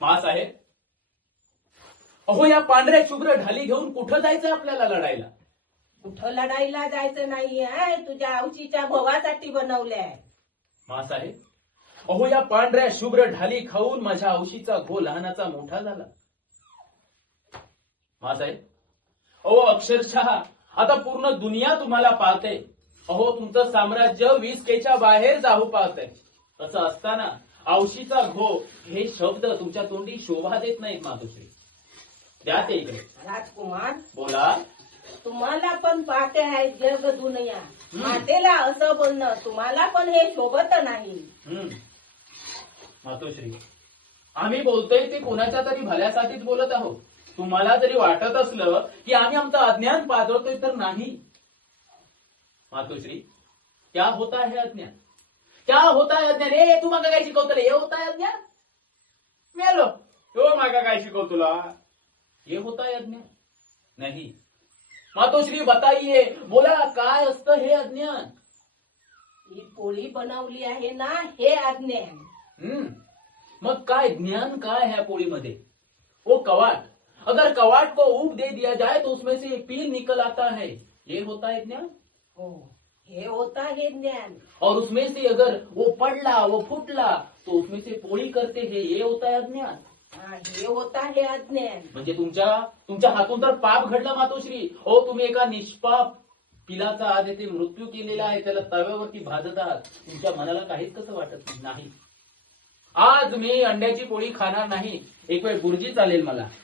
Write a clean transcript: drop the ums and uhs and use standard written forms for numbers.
मास आहे. अहो या पांढऱ्या शुभ्र ढाली घेऊन कुठं जायचं आपल्याला लढायला? कुठं लढाईला जायचं नाहीये, तुझ्या आवशीच्या भोगासाठी बनवलंय. मास आहे. अहो या पांढऱ्या शुभ्र ढाली खाऊन माझ्या औशीचा घो लहानाचा मोठा झाला. मास आहे. अहो अक्षरशः आता पूर्ण दुनिया तुम्हाला पाहते. अहो तुमचं साम्राज्य 20Kच्या बाहेर जाऊ पाहतंय. असं असताना औशीचा घो हे शब्द तुमच्या तोंडी शोभा देत नाहीत मातोश्री. द्या ते इकडे. राजकुमार, बोला. तुम्हाला पण पाहते आहे जग दुनिया. मातेला असं बोलणं तुम्हाला पण हे शोभत नाही. मातोश्री, आम्ही बोलतोय ते कोणाच्या तरी भल्यासाठीच बोलत आहोत. तुम्हाला जरी वाटत असलं की आम्ही आमचं अज्ञान पाजळतोय तर नाही. मातोश्री, क्या होता है अज्ञान? क्या होता है अज्ञान? ए तू मागा काय शिकवतो? हे होता है अज्ञान? मेलो तो मागा काय शिकव तुला? ये होता है अज्ञान? नहीं. मातोश्री बताइए, बोला काय असतं हे अज्ञान? ही पोळी बनवली आहे ना, हे अज्ञान. मग काय ज्ञान काय है पोळीमध्ये? वो कवाट. अगर कवाट को ऊब दे दिया जाए तो उसमें से पील निकल आता है. ये होता है ज्ञान. हो, हे होता हे ज्ञान. और उसमें से अगर वो पडला वो फुटला तो उसमें से पोळी करते हैं. ये होता है अज्ञान. हे होता हे अज्ञान. म्हणजे तुमच्या हातून तर पाप घडलं मातोश्री. हो, तुम्ही एका निष्पाप पिलाचा आज येथे मृत्यू केलेला आहे. त्याला तव्यावरती भाजत आहात. तुमच्या मनाला काहीच कसं वाटत नाही. आज मी अंड्याची पोळी खाणार नाही. एक वेळ बुर्जी चालेल मला.